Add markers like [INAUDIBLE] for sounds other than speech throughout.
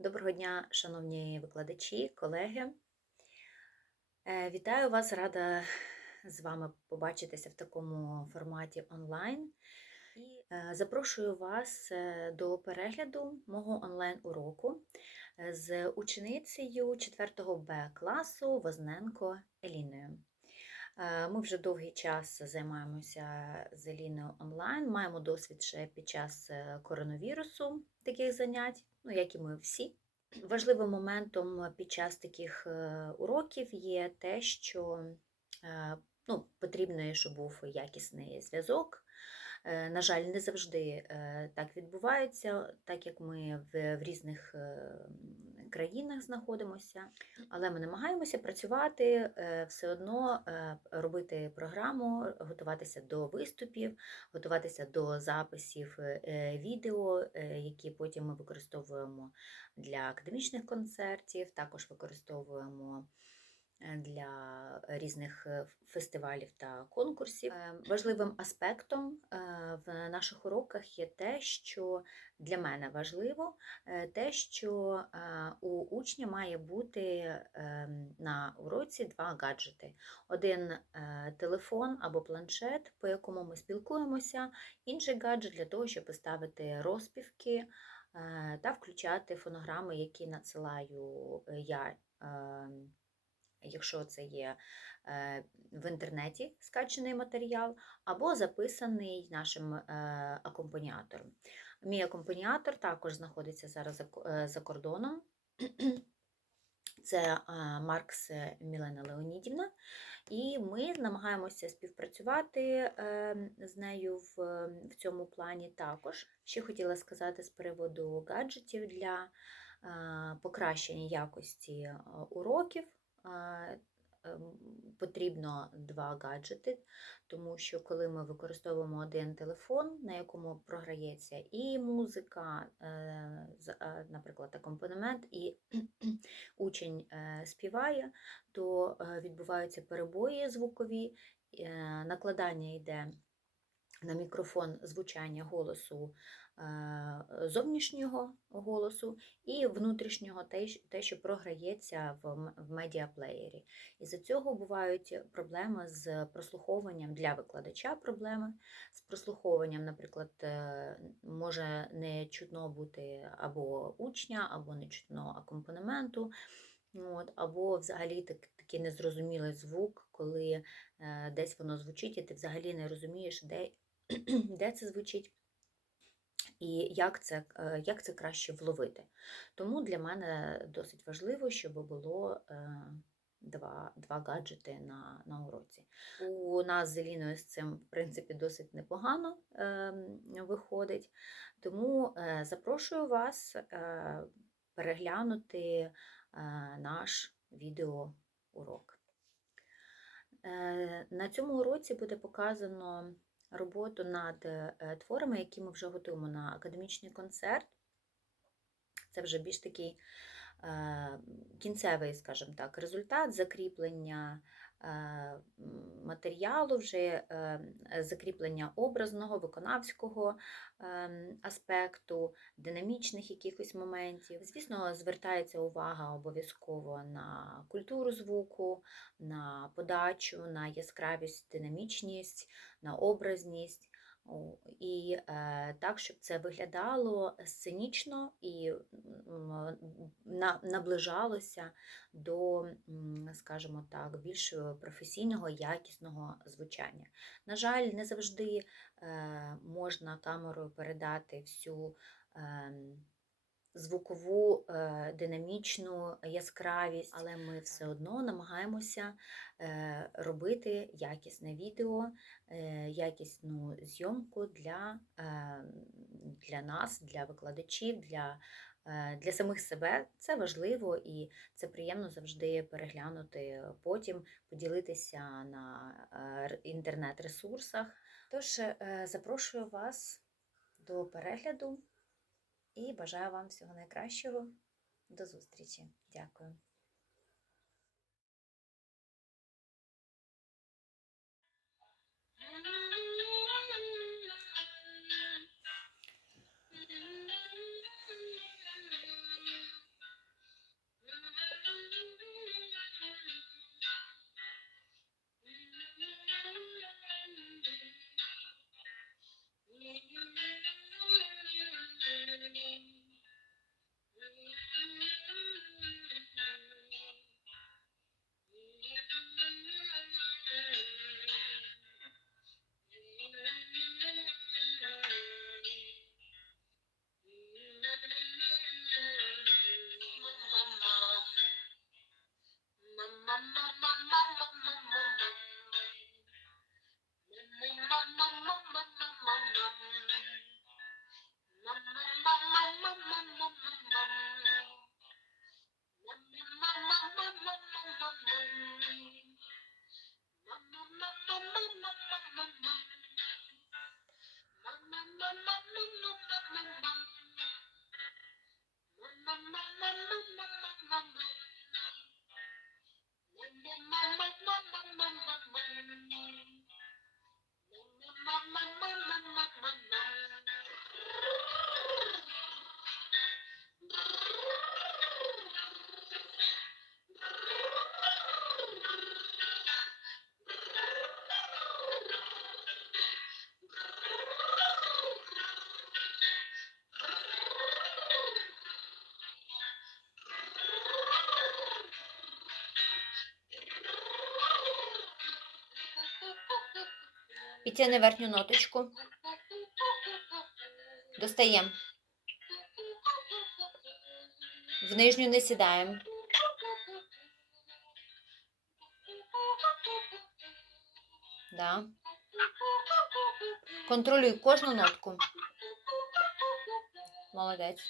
Доброго дня, шановні викладачі, колеги. Е, Вітаю вас, рада з вами побачитися в такому форматі онлайн. І е, запрошую вас е, до перегляду мого онлайн-уроку з ученицею 4 Б класу Возненко Еліною. Ми вже довгий час займаємося з Еліною онлайн, маємо досвід ще під час коронавірусу таких занять, ну як і ми всі. Важливим моментом під час таких е, уроків є те, що е, ну, потрібно, щоб був якісний зв'язок. Е, На жаль, не завжди е, так відбувається, так як ми в, різних е, країнах знаходимося. Але ми намагаємося працювати, е, все одно е, робити програму, готуватися до виступів, готуватися до записів е, відео, які потім ми використовуємо для академічних концертів, також використовуємо для різних е, фестивалів та конкурсів. Е, Важливим аспектом е, в наших уроках є те, що для мене важливо, е, те, що е, у учня має бути е, на уроці два гаджети: один е, телефон або планшет, по якому ми спілкуємося, інший гаджет для того, щоб поставити розпівки е, та включати фонограми, які надсилаю е, я. Якщо це є е, в інтернеті скачений матеріал, або записаний нашим е, акомпаніатором. Мій акомпаніатор також знаходиться зараз за е, кордоном. [CLEARS THROAT] Це Маркс Мілена Леонідівна, і ми намагаємося співпрацювати е, з нею в, в цьому плані також. Ще хотіла сказати з приводу гаджетів для покращення якості уроків. Ем, Потрібно два гаджети, тому що коли ми використовуємо один телефон, на якому програється і музика, е, е, наприклад, акомпанемент, і [CLEARS THROAT] учень е, співає, то відбуваються перебої звукові, накладання йде на мікрофон звучання голосу е, зовнішнього голосу і внутрішнього те, що програється в медіаплеєрі. І за цього бувають проблеми з прослуховуванням для викладача проблеми з прослуховуванням, наприклад, е, може не чутно бути або учня, або не чутно акомпанементу. Або взагалі так, такий незрозумілий звук, коли е, десь воно звучить, і ти взагалі не розумієш, де, [CLEARS THROAT] де це звучить. І як це, е, як це краще вловити. Тому для мене досить важливо, щоб було е, два, два гаджети на, на уроці. У нас з Еліною з цим, в принципі, досить непогано е, виходить. Тому е, запрошую вас е, переглянути е, наш відеоурок. Е, На цьому уроці буде показано роботу над е, творами, які ми вже готуємо на академічний концерт. Це вже більш такий е, кінцевий, скажімо так, результат закріплення е, матеріалу, вже е, закріплення образного, виконавського е, аспекту, динамічних якихось моментів. Звісно, звертається увага обов'язково на культуру звуку, на подачу, на яскравість, динамічність, на образність. І е, так, щоб це виглядало сценічно і наближалося до, скажімо так, більш професійного, якісного звучання. На жаль, не завжди е, можна камерою передати всю. Звукову, е, динамічну яскравість, але ми все одно намагаємося е, робити якісне відео, е, якісну зйомку для, для нас, для викладачів, для, для самих себе. Це важливо і це приємно завжди переглянути потім, поділитися на інтернет-ресурсах. Тож запрошую вас до перегляду. І бажаю вам всього найкращого. До зустрічі. Дякую. І тяни верхню ноточку. Достаємо. В нижню не сідаємо. Да. Контролюй кожну нотку. Молодець.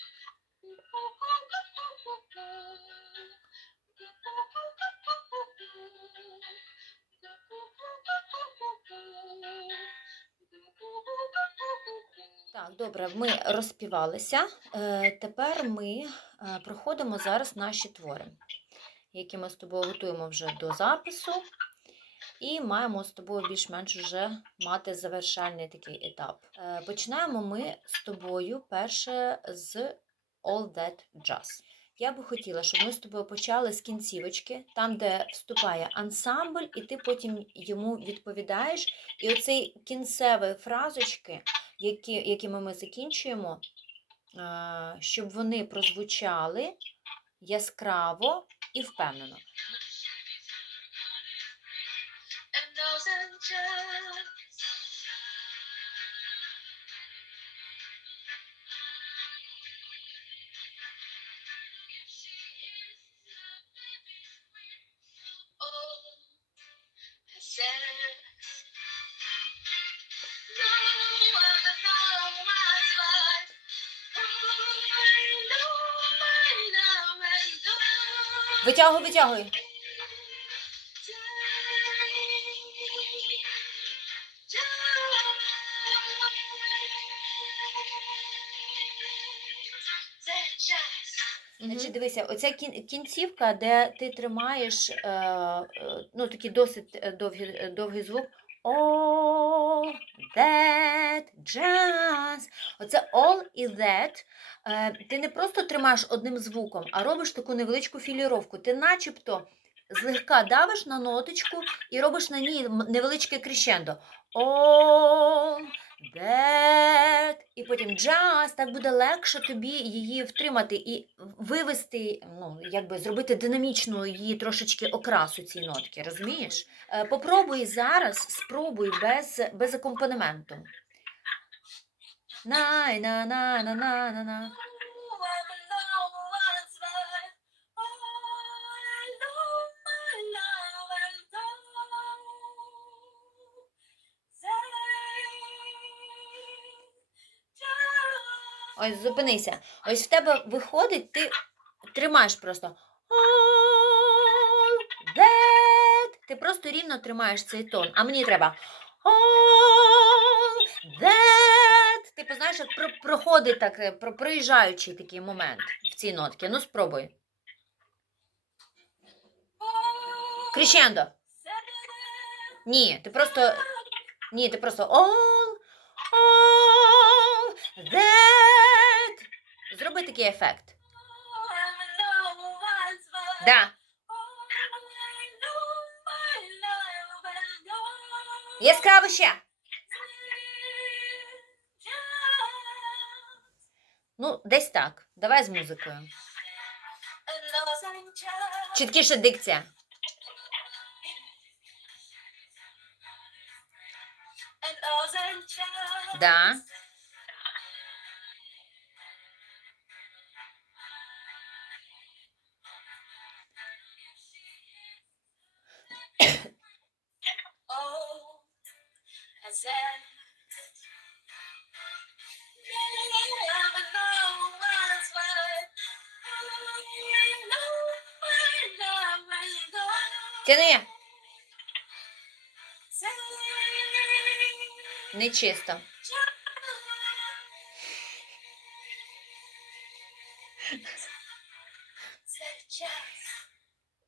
Добре, ми розпівалися. Е, тепер ми е, проходимо зараз наші твори, які ми з тобою готуємо вже до запису. І маємо з тобою більш-менш вже мати завершальний такий етап. Е, починаємо ми з тобою перше з All That Jazz. Я би хотіла, щоб ми з тобою почали з кінцівочки, там, де вступає ансамбль, і ти потім йому відповідаєш. І оцей кінцеві фразочки, які, якими ми закінчуємо, е, щоб вони прозвучали яскраво і впевнено. Витягуй, витягуй. Значить, дивися, оця кін- кінцівка, де ти тримаєш е, е, ну, такий досить е, довгий, довгий звук. All that jazz. Оце all і that. Е, ти не просто тримаєш одним звуком, а робиш таку невеличку філіровку. Ти начебто злегка давиш на ноточку і робиш на ній невеличке крещендо. All that. І потім just. так буде легше тобі її втримати і вивести, ну, якби зробити динамічну її трошечки окрасу цій нотки, розумієш? Е, Попробуй зараз, спробуй без, без акомпанементу. Най, Ось зупинися. Ось в тебе виходить, ти тримаєш просто. All that. Ти просто рівно тримаєш цей тон. А мені треба. All that. Ти познаєш, як про- проходить так, е, про- проїжджаючий такий момент в цій нотці. Ну, спробуй. Крещендо. Ні, ти просто. Ні, ти просто all, all that. Зроби такий ефект. Да. Яскраво ще. Ну, десь так. Давай з музикою. Чіткіше дикція. Да. Не чисто.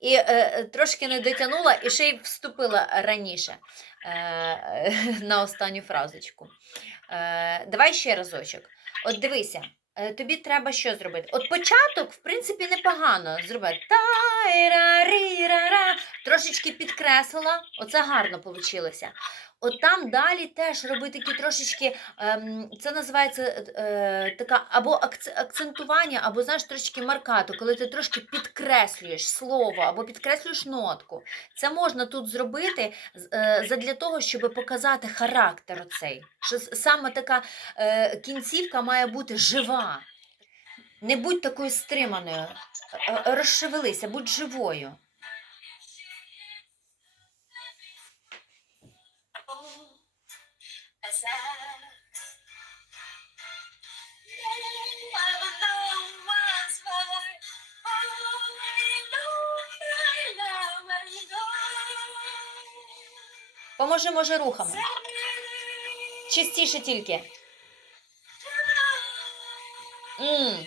І е, е, трошки не дотягнула, і ще й вступила раніше е, [LAUGHS] на останню фразочку. Е, давай ще разочок. От дивися, е, тобі треба що зробити? От початок, в принципі, непогано зробити. Та Ай-ра-рі-ра-ра. Трошечки підкреслила, оце гарно вийшло. От там далі теж роби такі трошечки, ем, це називається е, така або акцентування, або знаєш, трошечки маркато, коли ти трошки підкреслюєш слово або підкреслюєш нотку. Це можна тут зробити е, задля того, щоб показати характер оцей. Що саме така е, кінцівка має бути жива. Не будь такою стриманою, е, е, розшевелися, будь живою. Поможи, може, рухами. Частіше тільки. м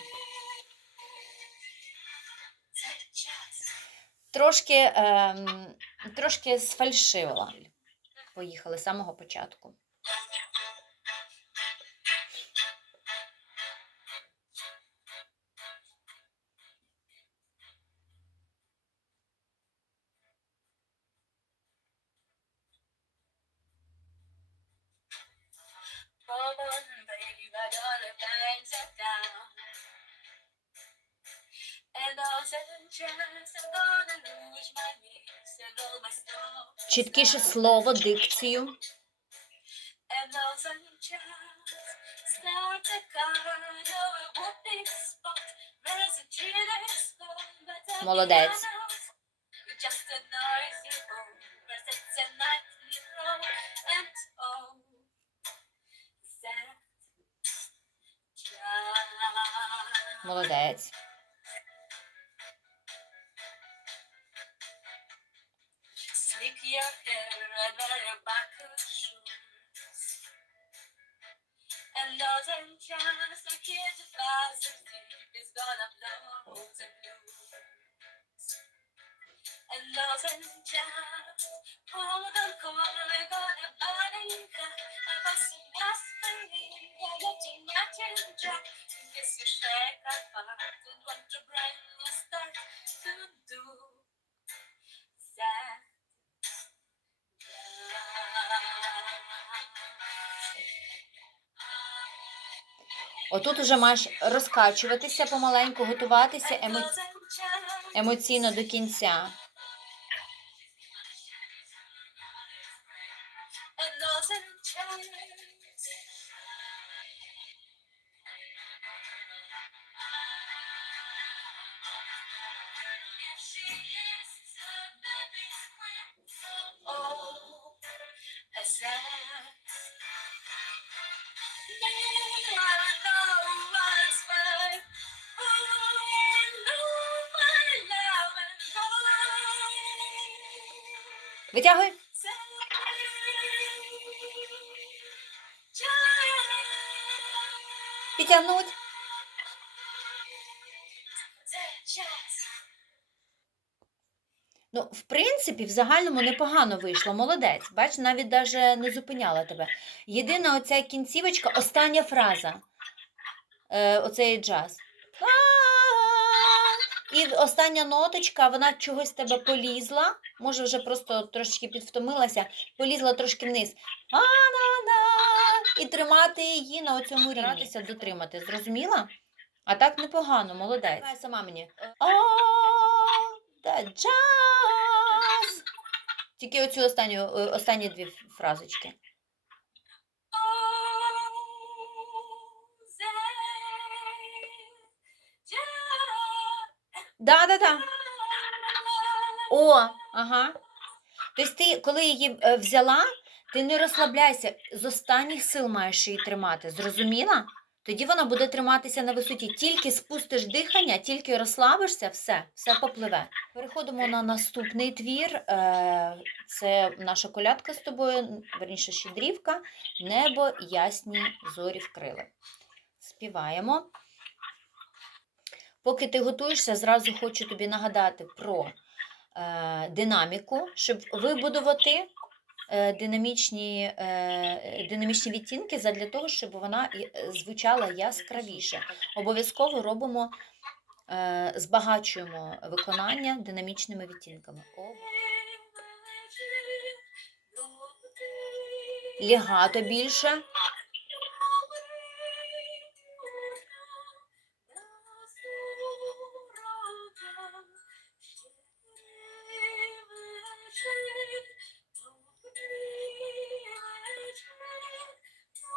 Трошки, ем, трошки сфальшивила. Поїхали з самого початку. Spot, but I Молодець. You're yakalara bakışım And all them cats are here to pass the deep is gonna blow the blues And all them cats, all of them call, they're gonna barika Ama sinasmayı yayacın açınca Kesin şey kapattın, want to bring a start to do Отут уже маєш розкачуватися помаленьку, готуватися емо... емоційно до кінця. Ну, в принципі, в загальному непогано вийшло. Молодець. Бач, навіть даже не зупиняла тебе. Єдина оця кінцівочка, остання фраза. Е, оцей джаз. І остання ноточка, вона чогось в тебе полізла. Може, вже просто трошки підвтомилася, полізла трошки вниз. І тримати її на оцьому рівні. Дотримати. Зрозуміла? А так непогано, молодець. Давай сама мені. The jazz. Тільки оцю останню, останні дві фразочки. Да, да, да. О, ага. Тобто ти, коли її е, взяла, ти не розслабляйся, з останніх сил маєш її тримати. Зрозуміла? Тоді вона буде триматися на висоті. Тільки спустиш дихання, тільки розслабишся, все, все попливе. Переходимо на наступний твір. Е, Це наша колядка з тобою, верніше щедрівка. Небо ясні зорі вкрили. Співаємо. Поки ти готуєшся, зразу хочу тобі нагадати про е, динаміку, щоб вибудувати динамічні, е, динамічні відтінки задля того, щоб вона е, звучала яскравіше. Обов'язково робимо е, збагачуємо виконання динамічними відтінками. Лігато більше.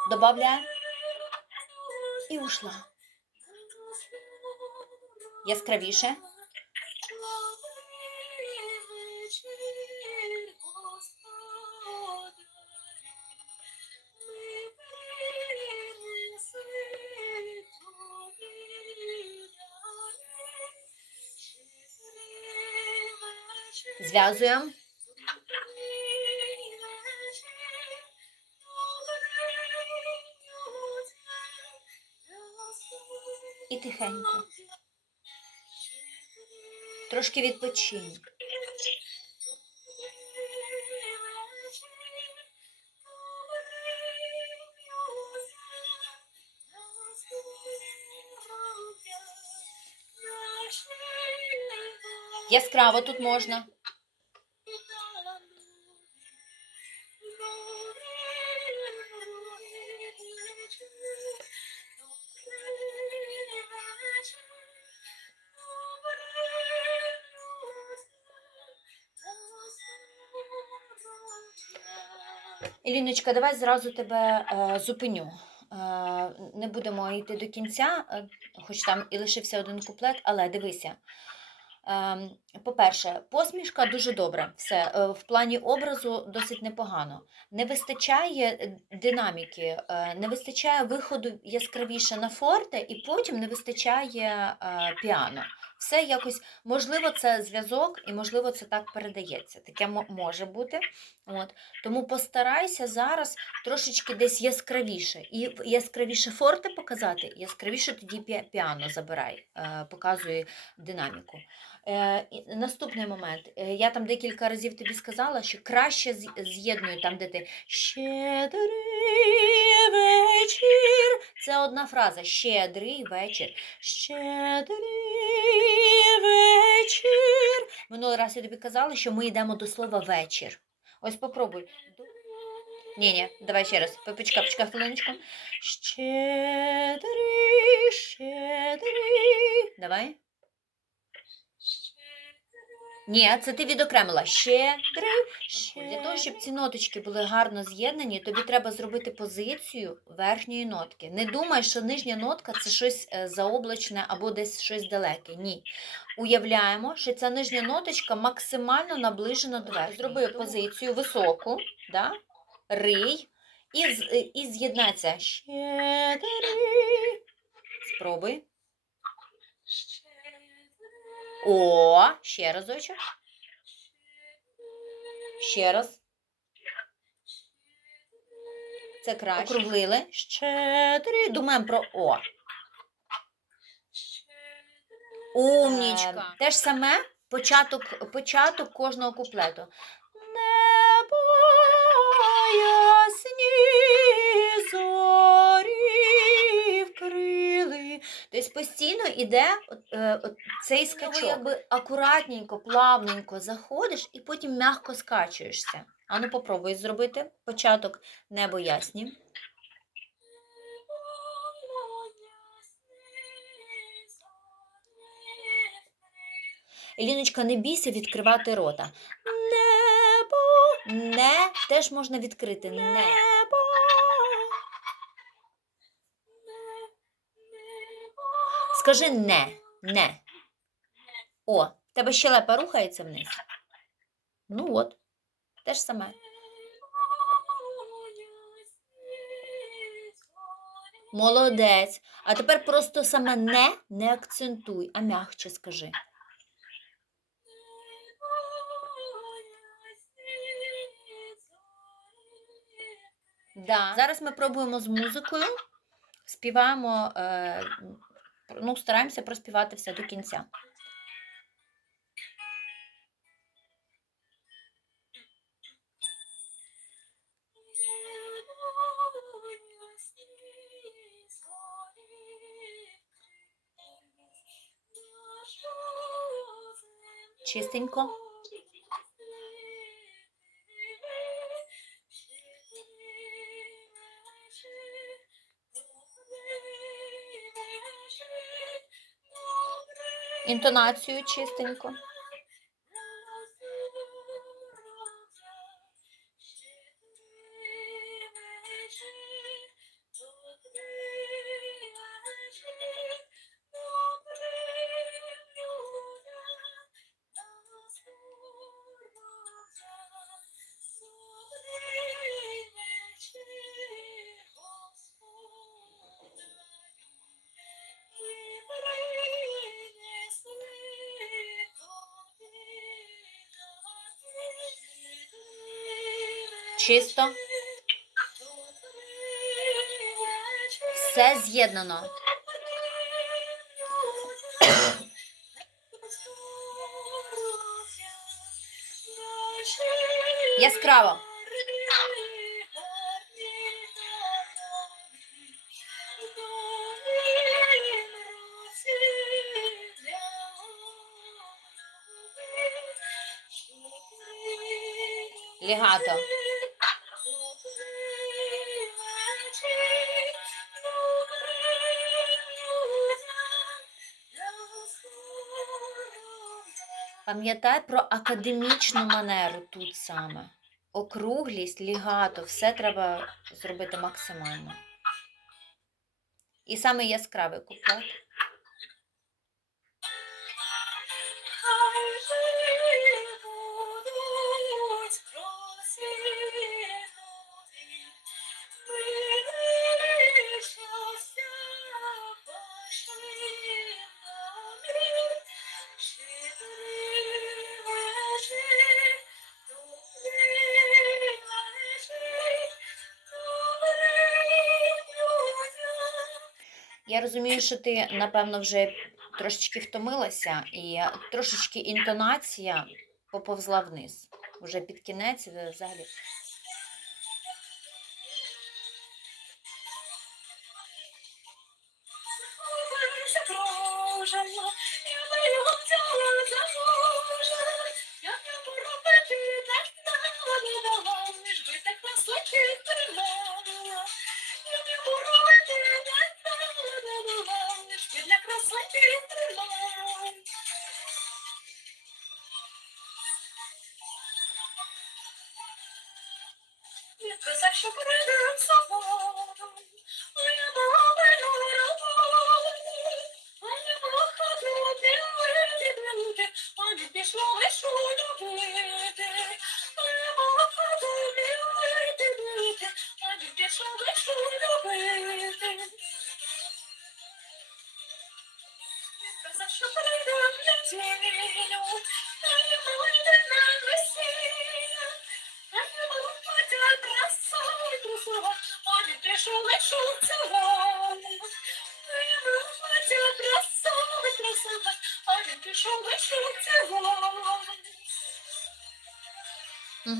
Добавляємо. І ушла. Яскравіше. Зв'язуємо. Тихенько. Трошки відпочинь. Яскраво тут можна. Еліночка, давай зразу тебе е, зупиню. Е, не будемо йти до кінця, е, хоч там і лишився один куплет, але дивися. Ем, По-перше, посмішка дуже добра. Все, е, в плані образу досить непогано. Не вистачає е, динаміки, е, не вистачає виходу яскравіше на форте, і потім не вистачає е, піано. Все якось, можливо, це зв'язок, і можливо, це так передається. Таке може бути. От. Тому постарайся зараз трошечки десь яскравіше. І яскравіше форте показати, яскравіше тоді піано забирай, е, показує динаміку. Е, наступний момент. Е, Я там декілька разів тобі сказала, що краще з- з'єднуй там, де ти щедрий вечір. Це одна фраза. Щедрий вечір. Щедрий вечір. Минулий раз я тобі казала, що ми йдемо до слова вечір. Ось попробуй. Ні, ні, давай ще раз. Почекай, почекай хвилиночку. Щедрий, щедрий. Давай. Ні, це ти відокремила. Щедрий, щедрий. Для того, щоб ці ноточки були гарно з'єднані, тобі треба зробити позицію верхньої нотки. Не думай, що нижня нотка це щось е, заоблачне або десь щось далеке. Ні. Уявляємо, що ця нижня ноточка максимально наближена до верхньої. Зроби позицію високу, да? рий, і, е, і з'єднаться. Щедрий. Спробуй. О, ще разочок. Ще раз. Це краще. Округлили. Щедрий. Думаємо про О. Умнічка. Те ж саме початок, початок кожного куплету. Небо ясні Тобто постійно йде е, цей скачок. якби акуратненько, плавненько заходиш і потім м'яко скачуєшся. Ану, попробуй зробити початок небо ясні. Еліночка, не бійся відкривати рота. Небо. Не теж можна відкрити. Небо. Скажи не. Не. О, тебе щелепа рухається вниз. Ну от. Те ж саме. Молодець. А тепер просто саме не не акцентуй, а м'якче скажи. Да. Зараз ми пробуємо з музикою, співаємо, е, ну, стараємося проспівати все до кінця. Чистенько. Інтонацію чистенько. Чисто. Все з'єднано. Яскраво. Лігато. Пам'ятай про академічну манеру тут саме. Округлість, лігато, все треба зробити максимально. І саме яскравий куплет. Я розумію, що ти, напевно, вже трошечки втомилася, і трошечки інтонація поповзла вниз. Уже під кінець взагалі. apaixonada.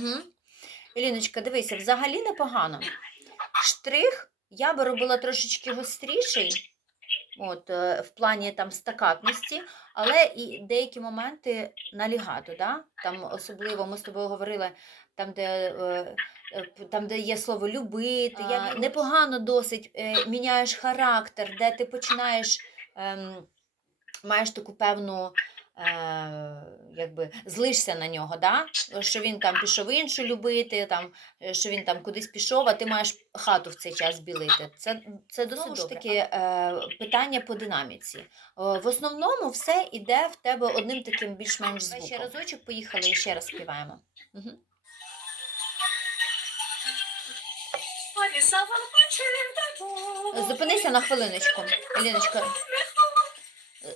Угу. Еліночка, дивися, взагалі непогано. Штрих я би робила трошечки гостріший, от, е, в плані там стакатності, але і деякі моменти на лігато, да? Там особливо ми з тобою говорили, там, де, е, е, там, де є слово любити, я непогано досить міняєш характер, де ти починаєш, ем, маєш таку певну. Е, якби злишся на нього, да? що він там пішов іншу любити, там, е, що він там кудись пішов, а ти маєш хату в цей час білити. Це, це досить Знову ж таки е, питання по динаміці. Е, в основному все йде в тебе одним таким більш-менш звуком. Ще разочок поїхали і ще раз співаємо. Угу. Зупинися на хвилиночку, Еліночка.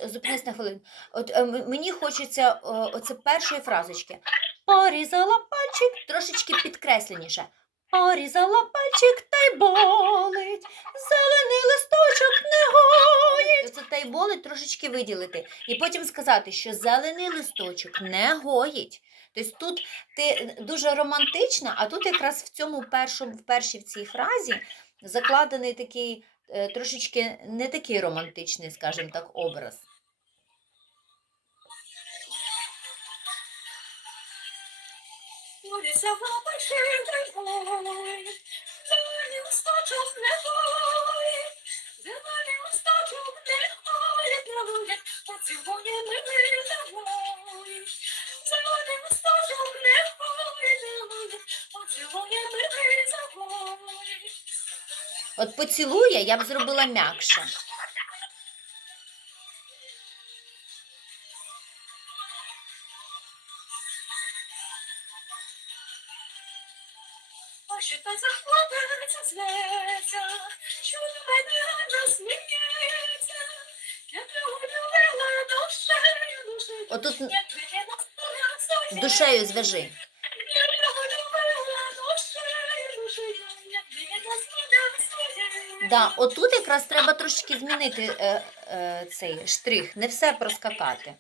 Е, Зупинись на хвилину. От е, мені хочеться о, оце першої фразочки. Порізала пальчик, трошечки підкресленіше. Порізала пальчик та й болить. Зелений листочок не гоїть. Оце та й болить трошечки виділити. І потім сказати, що зелений листочок не гоїть. Тобто тут ти дуже романтична, а тут якраз в цьому першому, в першій в цій фразі закладений такий е, трошечки не такий романтичний, скажімо так, образ. Поцілує мене давай. От поцілує я б зробила м'якше. А що то Да, отут якраз треба трошки змінити е, е, цей штрих, не все проскакати.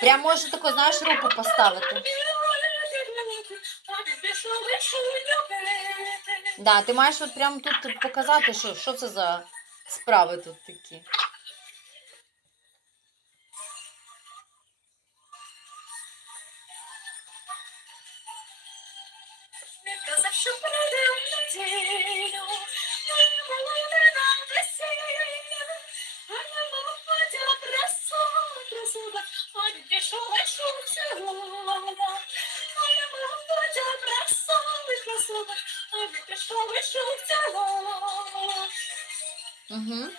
Прям може тако, знаєш, руку поставити. Да, ти маєш от прямо тут показати, що, що це за справи тут такі. Угу.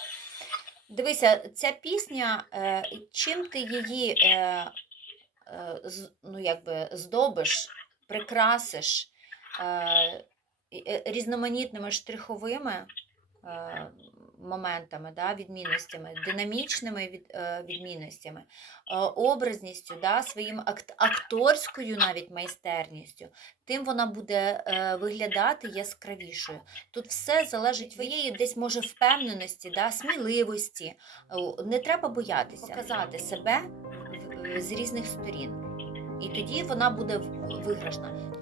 Дивися, ця пісня, е, чим ти її е, е, ну, якби здобиш, прикрасиш різноманітними штриховими моментами, да, відмінностями, динамічними від, е, відмінностями, е, образністю, да, своїм акт, акторською навіть майстерністю, тим вона буде е, виглядати яскравішою. Тут все залежить від твоєї десь може впевненості, да, сміливості. Не треба боятися показати себе з різних сторін. І тоді вона буде виграшна.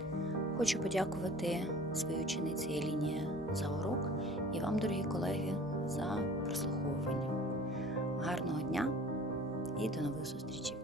Хочу подякувати своїй учениці Еліні за урок і вам, дорогі колеги, за прослуховування. Гарного дня і до нових зустрічей!